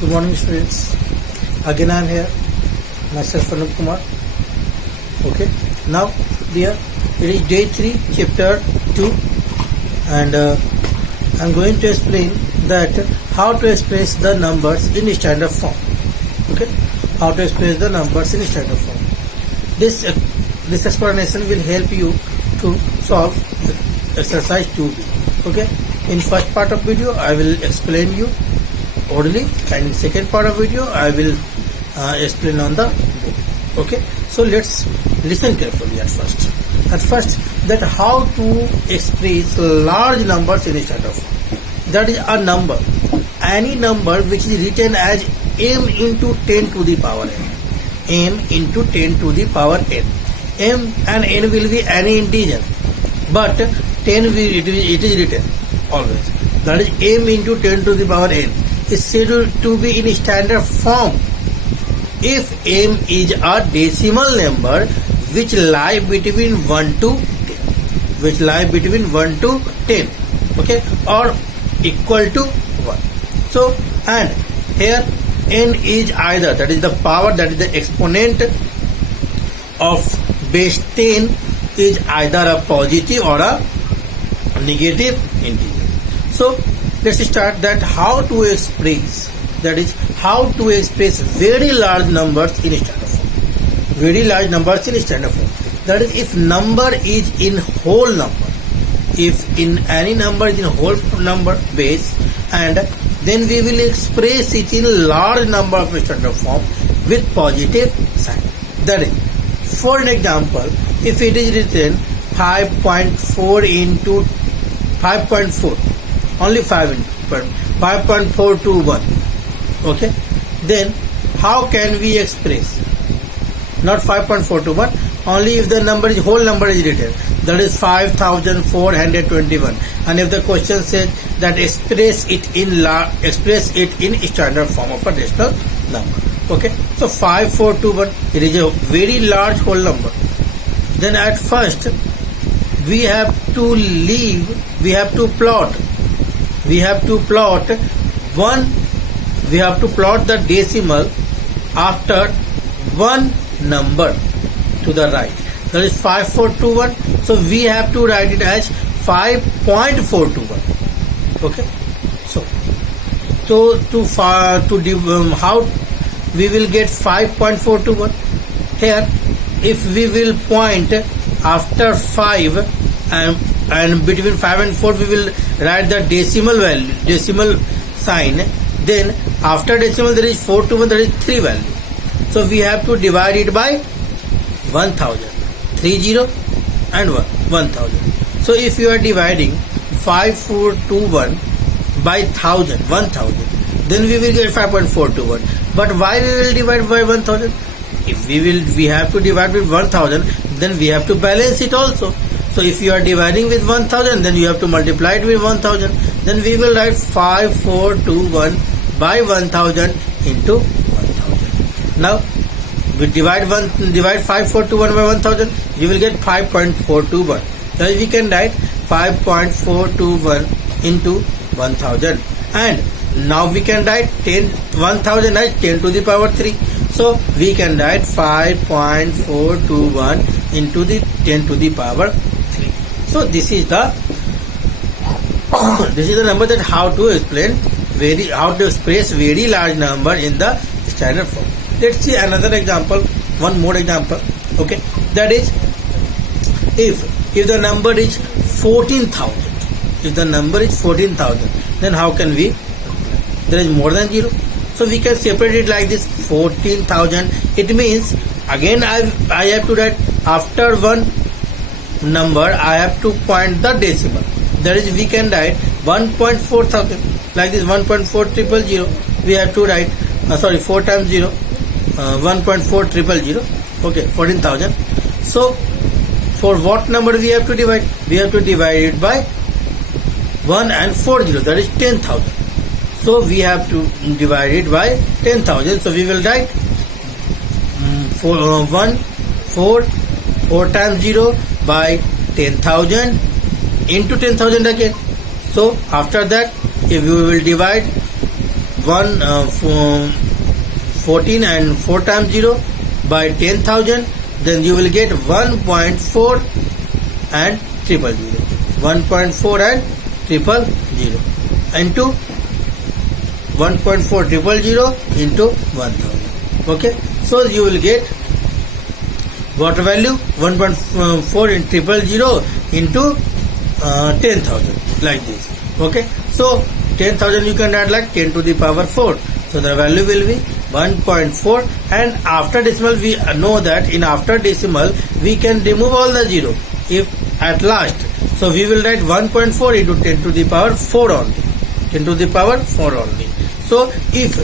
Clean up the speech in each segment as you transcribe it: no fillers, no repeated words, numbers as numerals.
Good morning, students. Again, I am here, myself Anup Kumar. Okay. Now, dear, it is day 3, chapter 2, and I am going to explain that how to express the numbers in standard form. Okay. How to express the numbers in standard form. This explanation will help you to solve exercise 2B. Okay. In first part of video, I will explain you orally, and in second part of video I will explain on the board. Okay, so let's listen carefully at first that how to express large numbers in standard form. That is a number, any number which is written as m into 10 to the power n, m into 10 to the power n. M and n will be any integer, but 10 it is written always. That is m into 10 to the power n is said to be in standard form if m is a decimal number which lie between 1 to 10, okay, or equal to 1. So, and here n is either, that is the power, that is the exponent of base 10 is either a positive or a negative integer. So let's start that how to express, that is how to express very large numbers in standard form. Very large numbers in standard form. That is if number is in whole number, if in any number is in whole number base, and then we will express it in large number of standard form with positive sign. That is, for an example, if it is written 5.4 into 5.4, only 5 into 5.421, okay, then how can we express? Not 5.421, only if the number is whole number is written, that is 5421, and if the question says that express it in standard form of a decimal number, okay, so 5421, it is a very large whole number. Then at first we have to plot the decimal after one number to the right, that is 5421, so we have to write it as 5.421. okay, so how we will get 5.421? here if we will point after 5 and between 5 and 4 we will write the decimal value, decimal sign, then after decimal there is 4 to 1, there is 3 value, so we have to divide it by 1000, 30 and 1000. so if you are dividing 5421 by 1000, then we will get 5.421. but why we will divide by 1000? If we have to divide with 1000, then we have to balance it also. So if you are dividing with 1000, then you have to multiply it with 1000. Then we will write 5421 by 1000 into 1000. Now we divide 5421 by 1000, you will get 5.421. Then we can write 5.421 into 1000. And now we can write 1000 as 10 to the power 3. So we can write 5.421 into the 10 to the power 3. So this is the number that how to explain how to express very large number in the standard form. Let's see another example, one more example. Okay, that is if the number is 14,000, then how can we? There is more than 0, so we can separate it like this. 14,000, it means again I have to write after one number I have to point the decimal, that is we can write 1.4000 like this. 1.4000 we have to write 4 times 0, 1.4000, okay, 14,000. so for what number we have to divide? We have to divide it by 1 and 40, that is 10,000. So we have to divide it by 10,000. So we will write 4 times 0 by 10,000 into 10,000 again. So after that, if we will divide 14 and 4 times 0 by 10,000, then you will get 1.4 and 000. 1.4 and 000 into 1.4 000 into 1000. Okay, so you will get what value? 1.4 in 000 into 10,000, like this. Okay, so 10,000 you can add like 10 to the power 4. So the value will be 1.4, and after decimal we know that in after decimal we can remove all the 0 if at last. So we will write 1.4 into 10 to the power 4 only. 10 to the power 4 only. So if,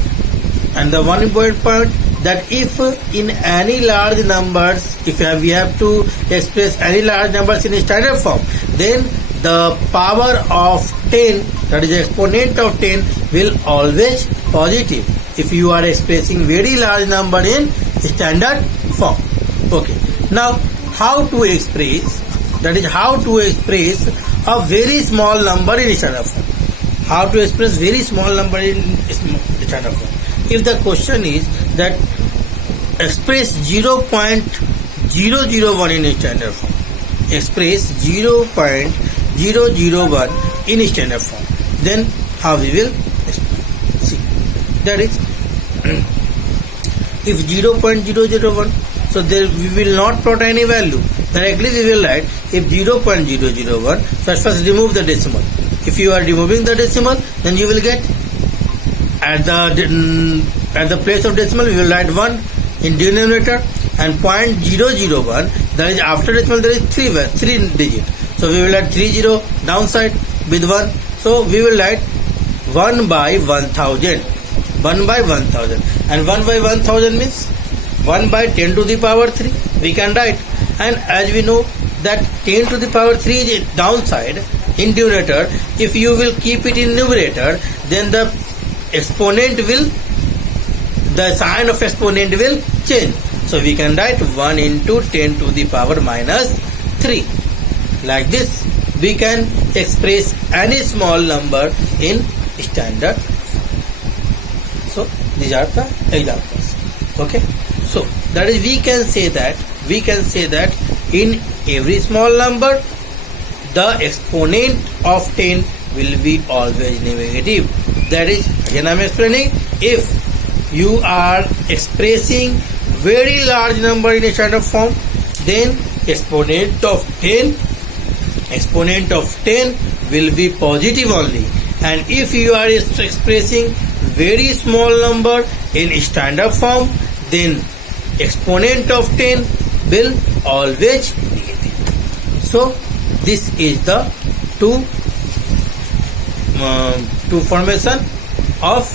and the one important point, that if in any large numbers, if we have to express any large numbers in standard form, then the power of 10, that is exponent of 10, will always positive if you are expressing very large number in standard form. Okay, now how to express, that is how to express a very small number in standard form. How to express very small number in standard form. If the question is that express 0.001 in standard form, express 0.001 in standard form, then how we will see? That is, if 0.001, so there we will not plot any value. Directly we will write if 0.001. So first remove the decimal. If you are removing the decimal, then you will get at the place of decimal we will write 1 in denominator, and 0.001, that is after decimal there is 3 digit. So we will write 30 downside with 1. So we will write 1 by 1000. 1 by 1000, and 1 by 1000 means 1 by 10 to the power 3 we can write. And as we know that 10 to the power 3 is downside in denominator, if you will keep it in numerator, then the exponent will, the sign of exponent will change. So we can write 1 into 10 to the power minus 3. Like this we can express any small number in standard. So these are the examples. Okay, so that is we can say that in every small number the exponent of 10 will be always negative. That is, again I am explaining, if you are expressing very large number in a standard form, then exponent of 10 will be positive only. And if you are expressing very small number in standard form, then exponent of 10 will always negative. So this is the two formation of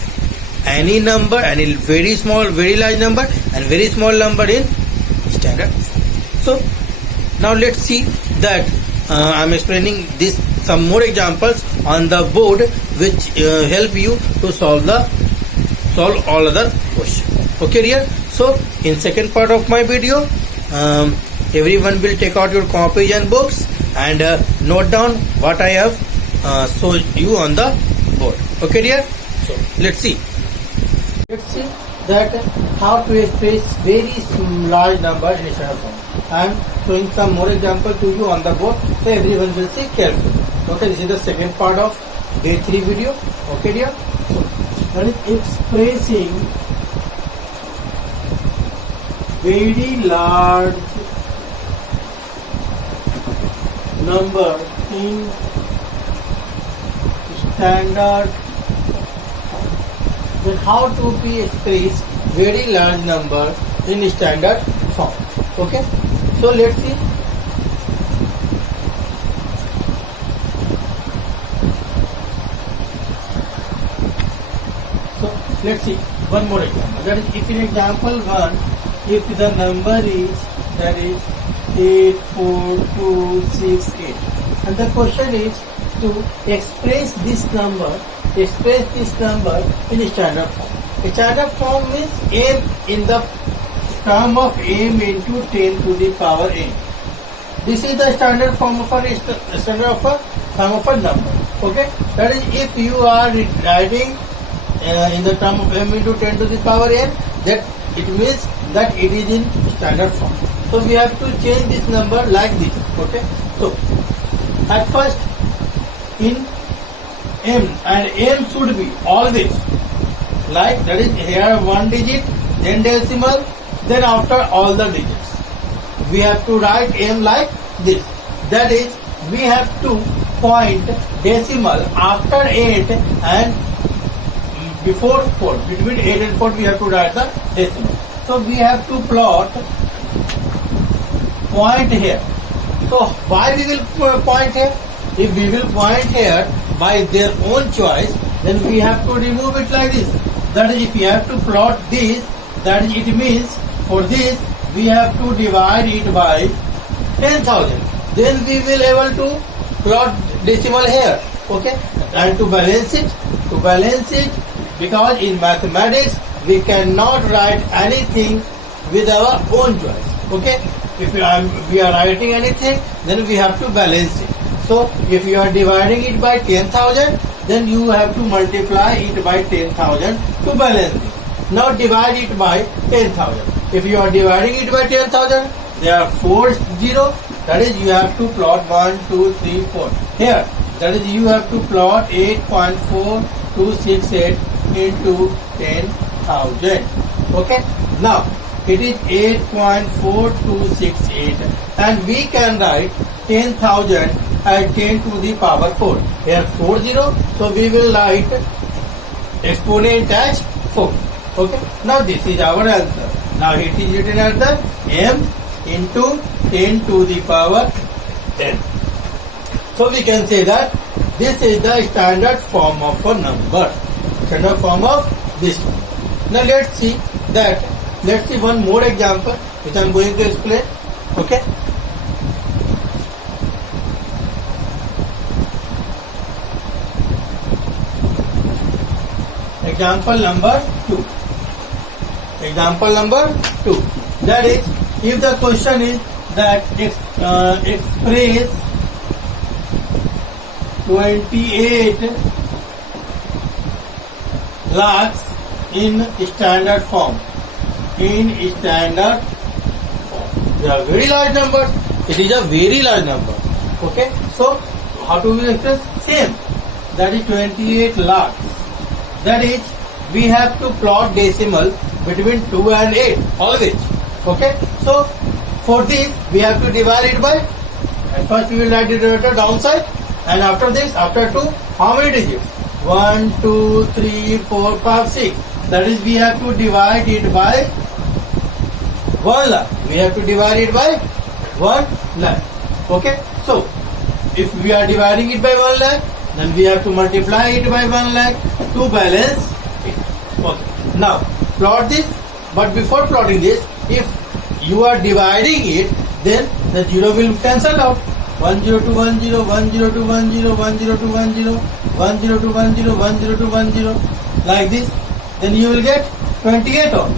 any number, any very small, very large number and very small number in standard form. So now let's see that I am explaining this some more examples on the board which help you to solve all other questions. Okay dear, so in second part of my video everyone will take out your copies and books and note down what I have showed you on the board. Okay dear, so let's see that how to express very large number in standard form. I am showing some more example to you on the board, so everyone will see carefully. Okay, this is the second part of day 3 video. Okay dear, so that is expressing very large number in standard form. Then how to be express very large number in standard form. Okay, so let's see. So let's see one more example. That is, if in example 1, if the number is, that is 84268, and the question is to express this number in standard form. Standard form means m in the term of m into 10 to the power n. This is the standard form of a number. Okay, that is, if you are writing in the term of m into 10 to the power n, that it means that it is in standard form. So we have to change this number like this. Okay. So at first in m, and m should be always like, that is here 1 digit, then decimal, then after all the digits. We have to write m like this. That is, we have to point decimal after 8 and before 4. Between 8 and 4 we have to write the decimal. So we have to plot point here. So why we will point here? If we will point here by their own choice, then we have to remove it like this. That is, if we have to plot this, that is, it means for this we have to divide it by 10,000. Then we will able to plot decimal here. Okay, and to balance it, because in mathematics we cannot write anything with our own choice. Okay, if we are writing anything, then we have to balance it. So if you are dividing it by 10,000, then you have to multiply it by 10,000 to balance it. Now divide it by 10,000. If you are dividing it by 10,000, there are 4 0. That is, you have to plot 1, 2, 3, 4. Here, that is, you have to plot 8.4268 into 10,000. Okay. Now it is 8.4268, and we can write 10,000 as 10 to the power 4. Here 4 0, so we will write exponent as 4. Okay. Now this is our answer. Now it is written as the m into 10 to the power 10. So we can say that this is the standard form of a number. Standard form of this one. Now let's see one more example which I am going to explain. Okay. Example number 2. Example number 2. That is, if the question is that express 28 lakhs in standard form. They are very large numbers. It is a very large number. Okay. So how do we express? Same. That is 28 lakhs. That is, we have to plot decimal between 2 and 8 always. Okay. So for this we have to divide it by, at first we will write it at the downside, and after this, after 2, how many digits? 1, 2, 3, 4, 5, 6. That is, we have to divide it by 1 lakh. We have to divide it by 1 lakh. Okay. So if we are dividing it by 1 lakh, then we have to multiply it by 1 lakh to balance it. Okay. Now plot this, but before plotting this, if you are dividing it, then the 0 will cancel out. 1 0 to 1 0, 1 0 to 1 0, 1 0 to 1 0, 1 0 to 1 0, 1 0 to 1 0, like this. Then you will get 28 on.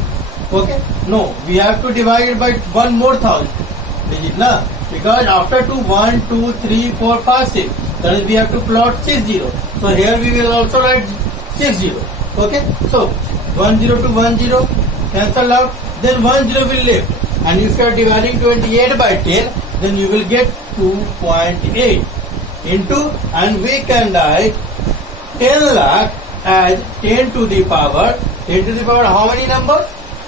Okay. No, we have to divide it by one more thousand digit, na? Because after 2, 1, 2, 3, 4, 5, 6. That is, we have to plot 6 0. So here we will also write 6 0. Okay. So 1 0 to 1 0 cancel out. Then 1 0 will left. And if you are dividing 28 by 10, then you will get 2.8 into, and we can write 10 lakh as 10 to the power how many numbers?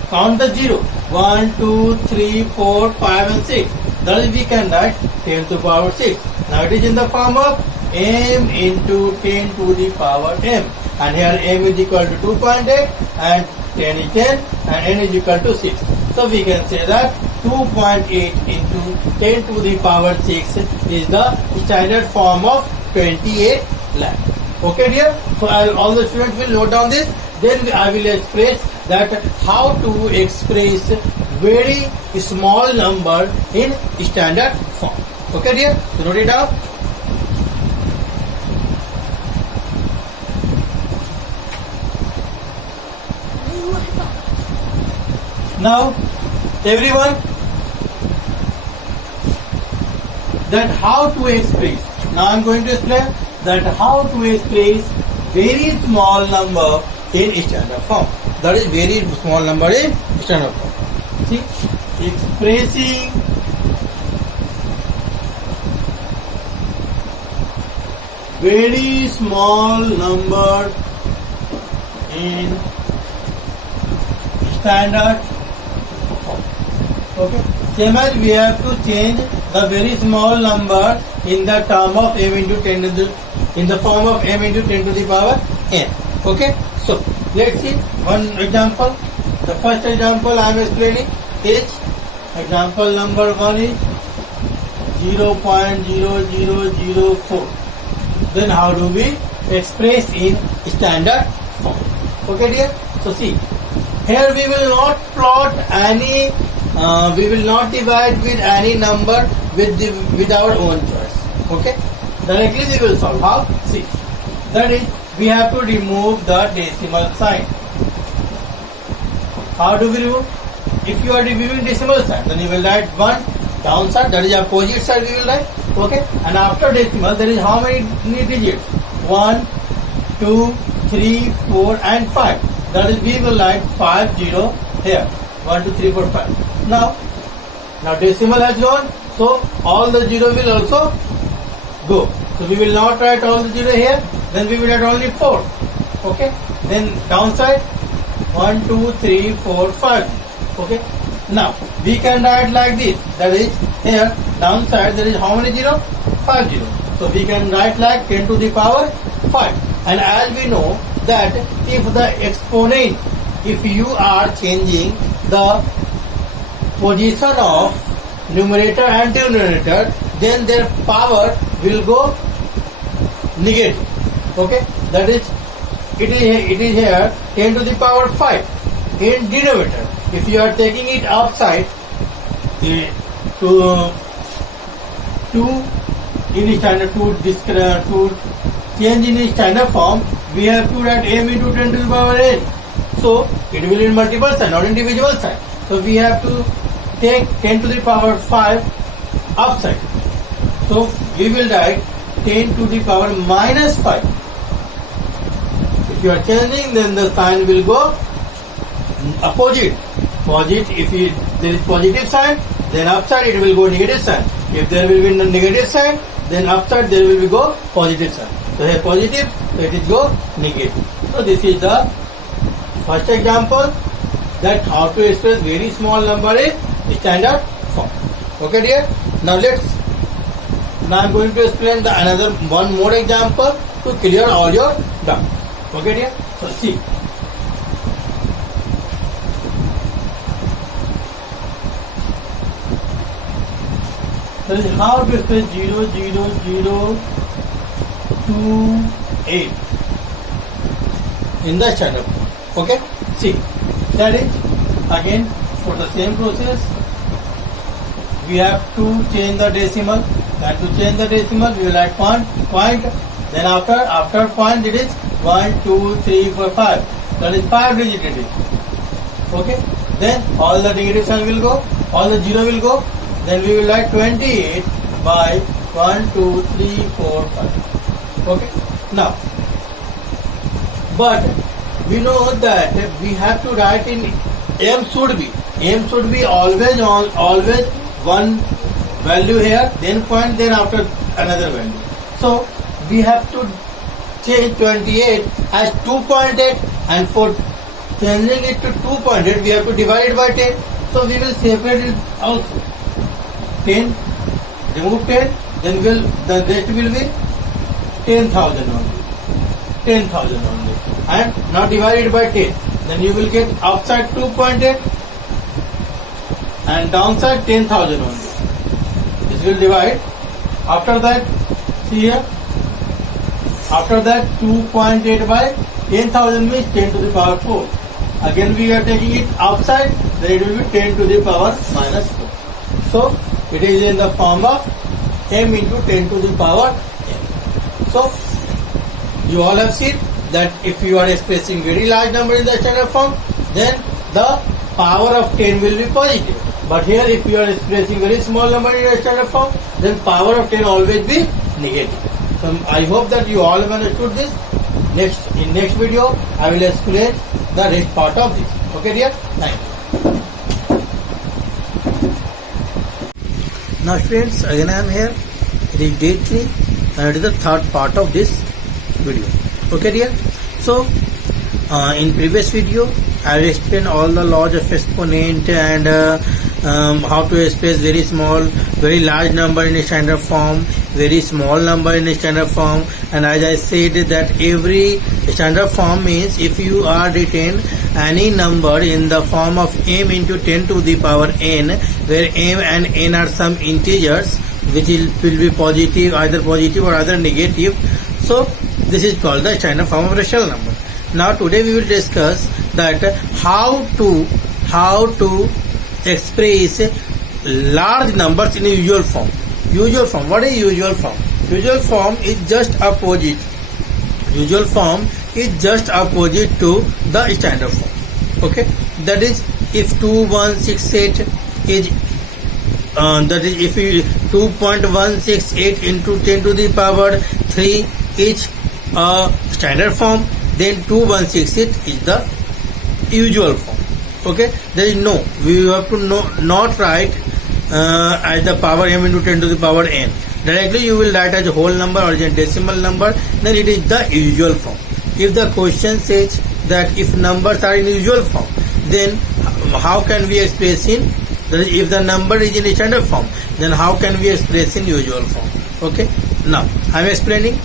Count the 0. 1, 2, 3, 4, 5 and 6. That is, we can write 10 to the power 6. Now it is in the form of m into 10 to the power m. And here m is equal to 2.8 and 10 is 10 and n is equal to 6. So we can say that 2.8 into 10 to the power 6 is the standard form of 28 lakh. Okay dear? So all the students will note down this. Then I will express that how to express very small number in standard form. Okay dear? So note it down. Now everyone, that how to express. Now I am going to explain that how to express very small number in standard form. That is very small number in standard form. See, expressing very small number in standard form. Okay. Same as we have to change the very small number in the term of m into 10 in the form of m into 10 to the power n. Okay. So let's see one example. The first example I am explaining is example number 1 is 0.0004. Then how do we express in standard form? Okay dear. So see, here we will not plot any, we will not divide with any number with our own choice. Okay. Directly we will solve. How? See, that is, we have to remove the decimal sign. How do we remove? If you are removing decimal sign, then you will write 1 downside, that is opposite side we will write. Okay. And after decimal, there is how many digits? 1, 2, 3, 4 and 5. That is, we will write 5 0 here. 1, 2, 3, 4, 5. Now decimal has gone, so all the 0 will also go. So we will not write all the 0 here, then we will write only 4. Okay. Then downside 1, 2, 3, 4, 5. Okay. Now we can write like this. That is, here downside there is how many 0? 5 0. So we can write like 10 to the power 5. And as we know that if the exponent, if you are changing the position of numerator and denominator, then their power will go negative. Okay. That is, it is here 10 to the power 5 in denominator. If you are taking it upside to in standard to change in standard form, we have to write m into 10 to the power n. So it will in multiple sign, not individual sign. So we have to take 10 to the power 5 upside. So we will write 10 to the power minus 5. If you are changing, then the sign will go opposite. If there is positive sign, then upside it will go negative sign. If there will be no negative sign, then upside there will be go positive sign. So here positive, so it is go negative. So this is the first example, that how to express very small number in standard form. Okay dear. Now I am going to explain one more example to clear all your doubts. Okay dear. So see. That is how to express 00028 in the standard form. Okay. See, that is, again for the same process, we have to change the decimal. And to change the decimal, we will write point. Then after point, it is 1, 2, 3, 4, 5. That is 5 digit it is. Okay. Then all the negative sign will go, all the 0 will go. Then we will write 28 by 1, 2, 3, 4, 5. Okay. Now, but we know that we have to write in m should be always one value here, then point, then after another value. So we have to change 28 as 2.8, and for changing it to 2.8 we have to divide it by 10. So we will separate it also. 10, remove 10, then the rest will be 10,000 only. 10,000 only. And now divided by 10. Then you will get upside 2.8 and downside 10,000 only. This will divide. After that, see here. After that, 2.8 by 10,000 means 10 to the power 4. Again we are taking it outside, then it will be 10 to the power minus 4. So it is in the form of m into 10 to the power n. So you all have seen that if you are expressing very large number in the standard form, then the power of 10 will be positive. But here if you are expressing very small number in the standard form, then power of 10 always be negative. So I hope that you all have understood this. In next video, I will explain the rest part of this. Okay, dear? Thank you. Now, students, again I am here. It is day 3, and it is the third part of this video. Okay, dear? So, in previous video, I will explain all the laws of exponent and how to express very small, very large number in a standard form, very small number in a standard form. And as I said that every standard form means if you are written any number in the form of m into 10 to the power n, where m and n are some integers which will be positive, either positive or either negative. So this is called the standard form of rational number. Now today we will discuss that how to express large numbers in a usual form. Usual form. What is usual form? Usual form is just opposite. Usual form is just opposite to the standard form. Okay. That is, if 2168 is that is, if 2.168 into 10 to the power 3 is a standard form, then 2168 is the usual form. Okay, there is no, we have to not write as the power m into 10 to the power n. Directly you will write as a whole number or as a decimal number, then it is the usual form. If the question says that if numbers are in usual form, then how can we express in, that is, if the number is in a standard form, then how can we express in usual form? Okay, now I am explaining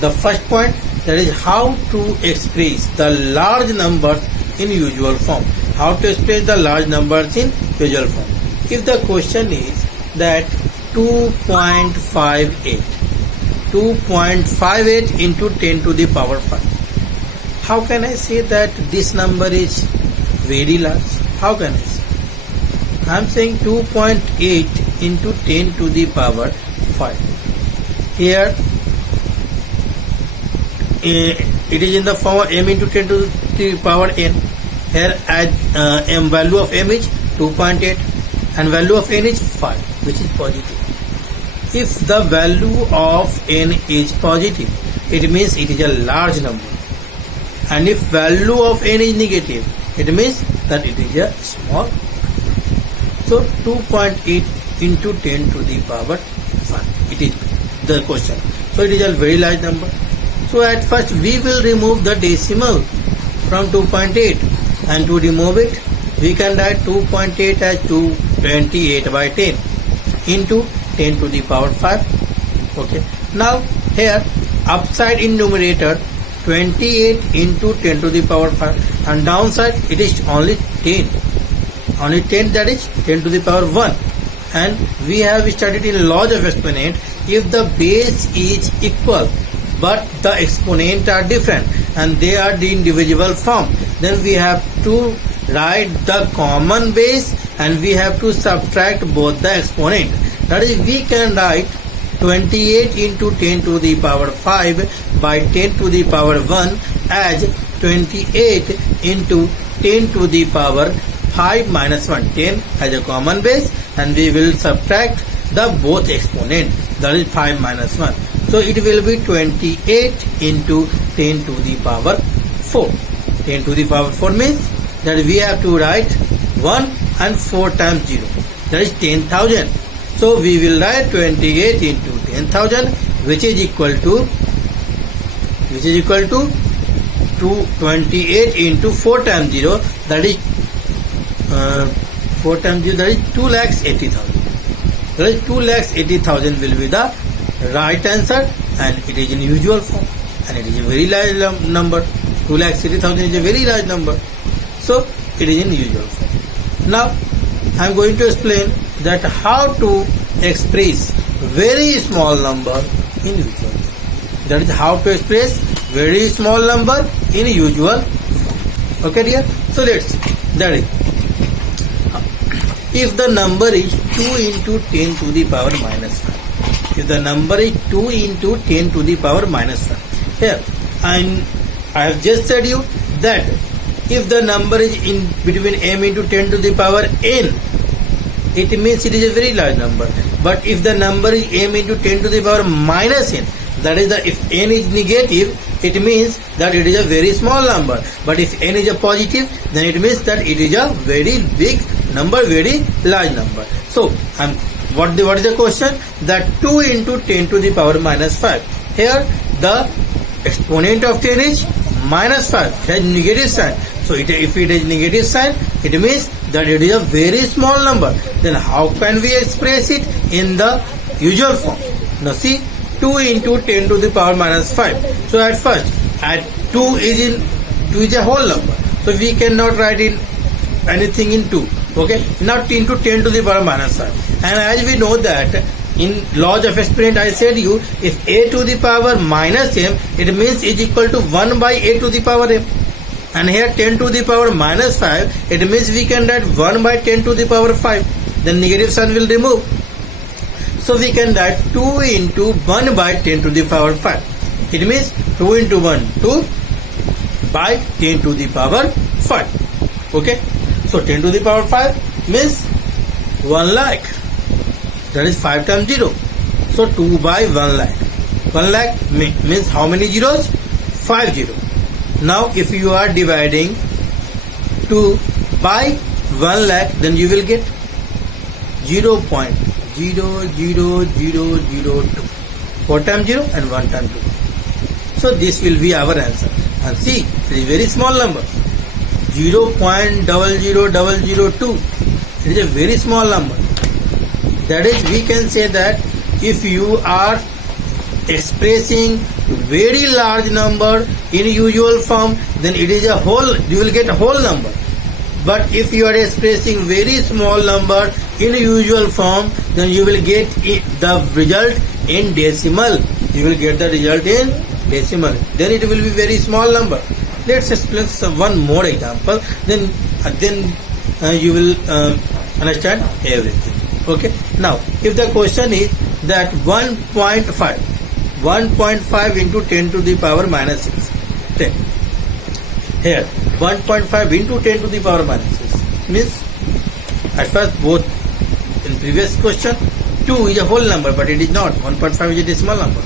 the first point, that is how to express the large numbers in usual form. How to express the large numbers in usual form. If the question is that 2.58 into 10 to the power 5, how can I say that this number is very large? How can I say? I am saying 2.8 into 10 to the power 5. Here it is in the form of m into 10 to the power n. Here as m, value of m is 2.8 and value of n is 5, which is positive. If the value of n is positive, it means it is a large number. And if value of n is negative, it means that it is a small number. So 2.8 into 10 to the power 5. It is the question. So it is a very large number. So at first we will remove the decimal from 2.8, and to remove it we can write 2.8 as 228 by 10 into 10 to the power 5. Okay. Now here upside in numerator 28 into 10 to the power 5, and downside it is only 10. Only 10, that is 10 to the power 1. And we have studied in laws of exponent, if the base is equal but the exponent are different and they are the indivisible form, then we have to write the common base and we have to subtract both the exponent. That is, we can write 28 into 10 to the power 5 by 10 to the power 1 as 28 into 10 to the power 5 minus 1, 10 as a common base, and we will subtract the both exponent, that is 5 minus 1. So it will be 28 into 10 to the power 4. 10 to the power 4 means that we have to write 1 and 4 times 0. That is 10,000. So we will write 28 into 10,000, which is equal to 28 into 4 times 0. That is 4 times 0. That is 2,80,000. That is 2,80,000 will be the right answer, and it is in usual form, and it is a very large number. 2,80,000 is a very large number, so it is in usual form. Now I am going to explain that how to express very small number in usual form. That is how to express very small number in usual form. Okay, dear. So let's see. That is, if the number is 2 into 10 to the power minus 5. If the number is 2 into 10 to the power minus 5. Here I have just said you that if the number is in between m into 10 to the power n, it means it is a very large number. But if the number is m into 10 to the power minus n, that is, if n is negative, it means that it is a very small number. But if n is a positive, then it means that it is a very big number, very large number. So what is the question? That 2 into 10 to the power minus 5. Here the exponent of 10 is minus 5. It has negative sign. So if it is negative sign, it means that it is a very small number. Then how can we express it in the usual form? Now see, 2 into 10 to the power minus 5. So at first, 2 is a whole number. So we cannot write in anything in 2. Okay, now into 10 to the power minus 5. And as we know that in laws of exponent, I said you, if a to the power minus m, it means is equal to 1 by a to the power m. And here 10 to the power minus 5, it means we can write 1 by 10 to the power 5. Then negative sign will remove. So we can write 2 into 1 by 10 to the power 5. It means 2 into 1, 2 by 10 to the power 5. Okay. So 10 to the power 5 means 1 lakh. That is 5 times 0. So 2 by 1 lakh. 1 lakh means how many zeros? 5 zeros. Now if you are dividing 2 by 1 lakh, then you will get 0.00002. 4 times 0 and 1 times 2. So this will be our answer. And see, it is very small number. 0.00002. It is a very small number. That is, we can say that if you are expressing very large number in usual form, then it is a whole, you will get a whole number. But if you are expressing very small number in usual form, then you will get the result in decimal. You will get the result in decimal. Then it will be very small number. Let's explain one more example. Then you will understand everything. Okay. Now, if the question is that 1.5 into 10 to the power minus 6. 10. Here, 1.5 into 10 to the power minus 6 means at first both in previous question 2 is a whole number, but it is not. 1.5 is a decimal number.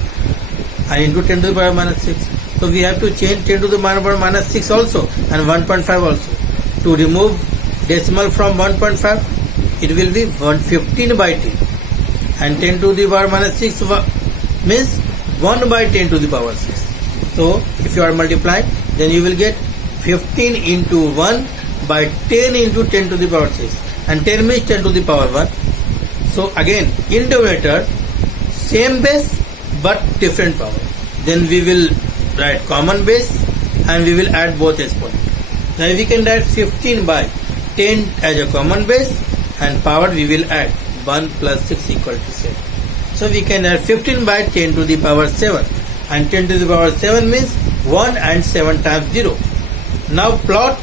And into 10 to the power minus 6. So we have to change 10 to the power minus 6 also and 1.5 also. To remove decimal from 1.5, it will be 15 by 10. And 10 to the power minus 6 means 1 by 10 to the power 6. So if you are multiplying, then you will get 15 into 1 by 10 into 10 to the power 6. And 10 means 10 to the power 1. So again, in denominator, same base but different power. Then we will write common base and we will add both exponents. Now we can write 15 by 10 as a common base and power we will add 1 plus 6 equal to 7. So we can add 15 by 10 to the power 7 and 10 to the power 7 means 1 and 7 times 0. Now plot.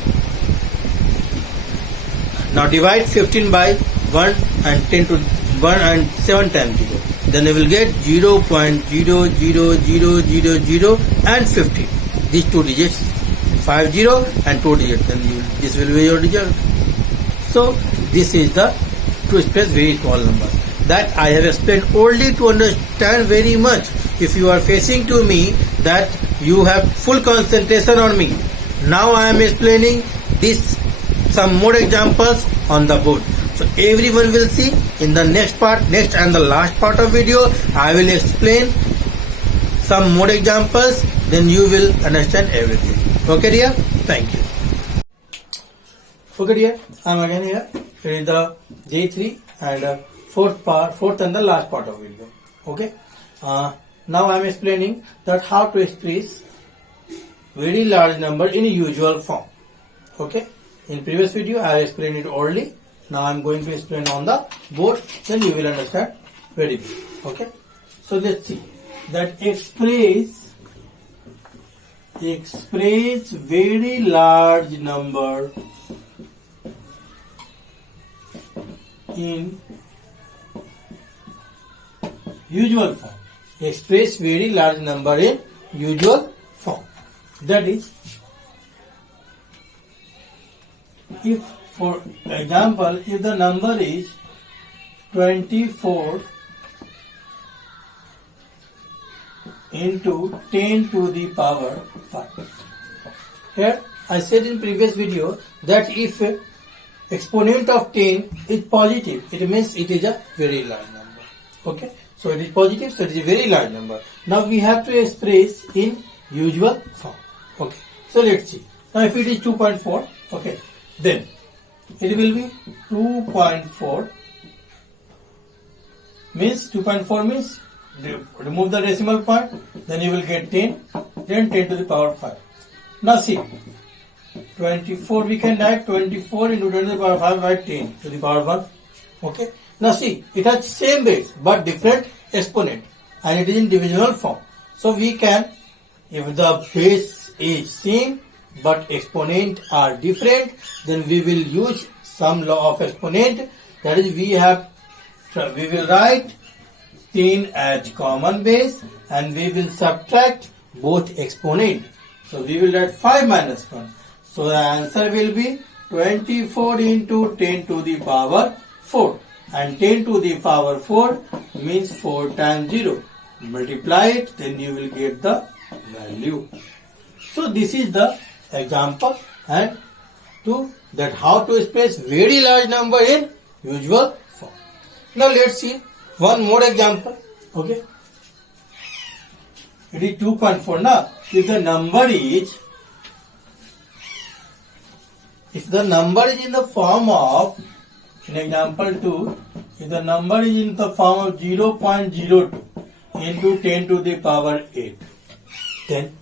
Now divide 15 by 1 and 10 to 1 and 7 times 0. Then you will get 0.00000 and 15. These two digits, 50 and 2 digits. Then this will be your result. So this is the to express very small numbers. That I have explained only to understand very much. If you are facing to me that you have full concentration on me. Now I am explaining this some more examples on the board. So everyone will see in the next and the last part of video. I will explain some more examples. Then you will understand everything. Okay, dear. Thank you. Okay, dear. I am again here. Here is the day 3 and fourth and the last part of video. Okay. Now I am explaining that how to express very large number in usual form. Okay. In previous video I explained it orally. Now I am going to explain on the board. Then you will understand very good. Okay. So let's see that express very large number in usual form. Express very large number in usual form. That is, if for example, if the number is 24 into 10 to the power 5. Here I said in previous video that if exponent of 10 is positive, it means it is a very large number. Okay, so it is positive, so it is a very large number. Now we have to express in usual form. Okay, so let's see. Now if it is 2.4, okay, then it will be 2.4 means 2.4 means remove the decimal point, then you will get 10, then 10 to the power 5. Now see, 24 we can write 24 into 10 to the power 5 by 10 to the power 1. Okay. Now see, it has same base but different exponent and it is in divisional form. So we can, if the base is same but exponent are different, then we will use some law of exponent. That is, we will write 10 as common base and we will subtract both exponent. So we will write 5 minus 1. So the answer will be 24 into 10 to the power 4. And 10 to the power 4 means 4 times 0. Multiply it, then you will get the value. So this is the example and to that how to express very large number in usual form. Now let's see one more example. Okay, it is 2.4. Now if the number is in the form of, in example 2, if the number is in the form of 0.02 into 10 to the power 8, then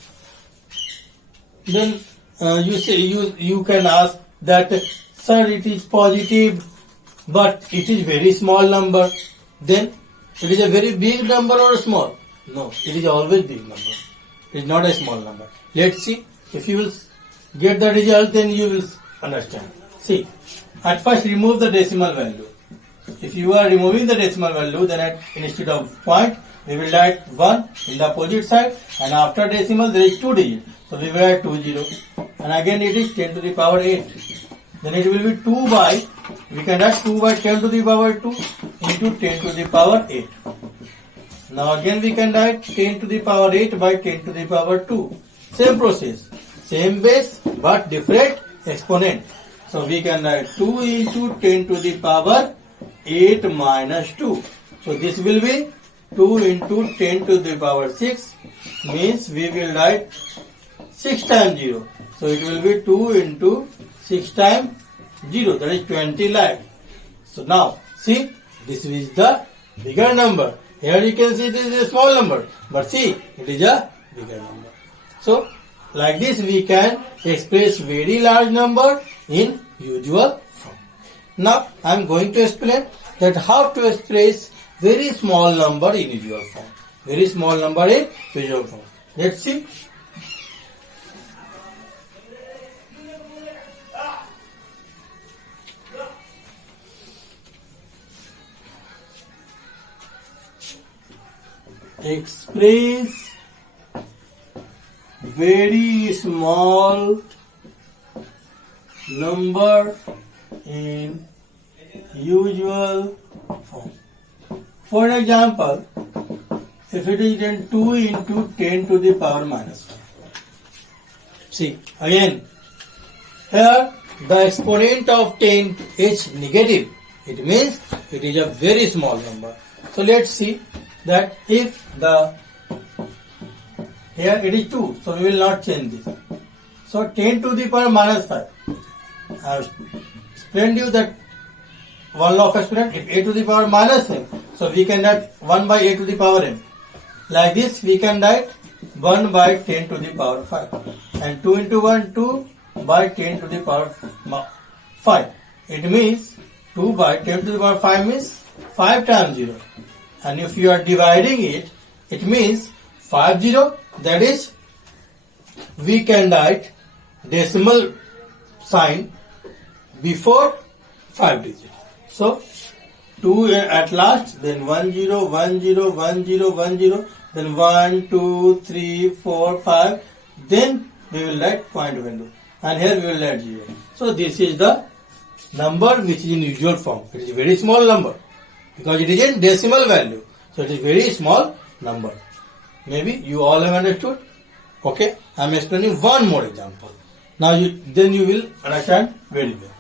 you can ask that, sir, it is positive but it is very small number, then it is a very big number or small? No, it is always big number. It is not a small number. Let's see. If you will get the result, then you will understand. See, at first remove the decimal value. If you are removing the decimal value, then instead of point, we will write 1 in the opposite side, and after decimal there is 2 digits. So we will write 20, and again it is 10 to the power 8. Then it will be 2 by, we can write 2 by 10 to the power 2 into 10 to the power 8. Now again we can write 10 to the power 8 by 10 to the power 2. Same process, same base but different exponent. So we can write 2 into 10 to the power 8 minus 2. So this will be 2 into 10 to the power 6, means we will write 6 times 0. So it will be 2 into 6 times 0, that is 20 lakh. So now see, this is the bigger number. Here you can see this is a small number, but see, it is a bigger number. So like this we can express very large number in usual form. Now I am going to explain that how to express very small number in usual form. Very small number in usual form. Let's see. Express very small number in usual form. For example, if it is then 2 into 10 to the power minus 1. See, again, here the exponent of 10 is negative. It means it is a very small number. So let's see that if here it is 2, so we will not change this. So 10 to the power minus 5. I have explained you that one law of exponent, if a to the power minus m, so we can write 1 by a to the power m. Like this we can write 1 by 10 to the power 5. And 2 into 1, 2 by 10 to the power 5. It means 2 by 10 to the power 5 means 5 times 0. And if you are dividing it, it means 50, that is, we can write decimal sign before 5 digits. So 2 at last, then 10, 10, 10, 10, then 1, 2, 3, 4, 5, then we will write point value, and here we will write 0. So this is the number which is in usual form. It is a very small number because it is in decimal value. So it is very small number. maybe you all have understood. Okay, I am explaining one more example. Now you will understand very well.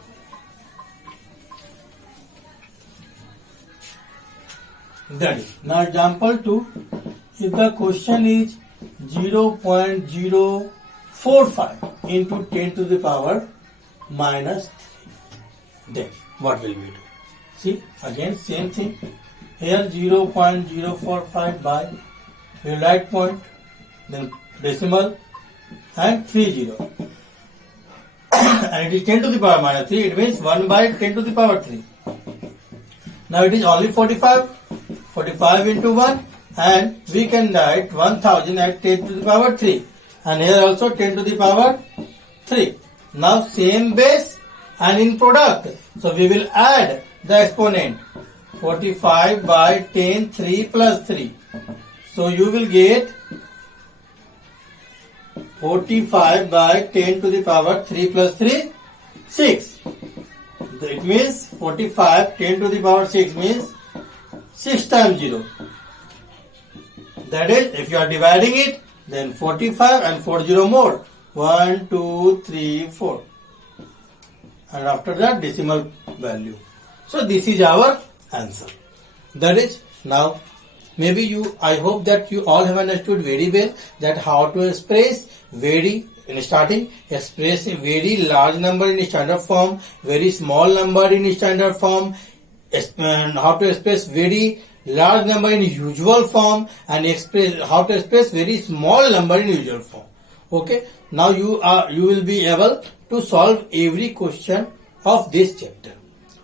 That is, now example 2, if the question is 0.045 into 10 to the power minus 3, then what will we do? See, again same thing. Here 0.045 by, we write point, then decimal and 30. And it is 10 to the power minus 3, it means 1 by 10 to the power 3. Now it is only 45 into 1, and we can write 1000 at 10 to the power 3, and here also 10 to the power 3. Now same base and in product, so we will add the exponent 45 by 10, 3 plus 3. So you will get 45 by 10 to the power 3 plus 3, 6. It means 45, 10 to the power 6 means 6 times 0. That is, if you are dividing it, then 45 and 40 more. 1, 2, 3, 4. And after that, decimal value. So this is our answer. That is, now maybe I hope that you all have understood very well that how to express express a very large number in standard form, very small number in standard form, and how to express very large number in usual form, and how to express very small number in usual form. Okay, now you will be able to solve every question of this chapter.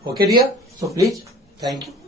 Okay dear, so please, thank you.